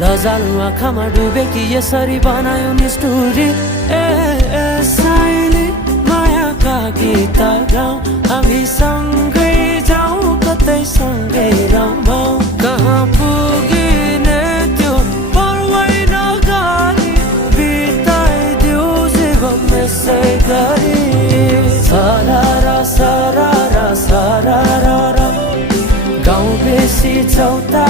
लजालु आँखामा डुबेकी यसरी बनायो नि स्टोरी साइली मायाका गीत गाउँ हामी सँगै जाउँ कतै सँगै रमाउँ कहाँ पुगिने त्यो पर्वै नगरी बिताइदियो जीवन यसै गरी सरारा सरारा सरारा गाउँ बेसी चौता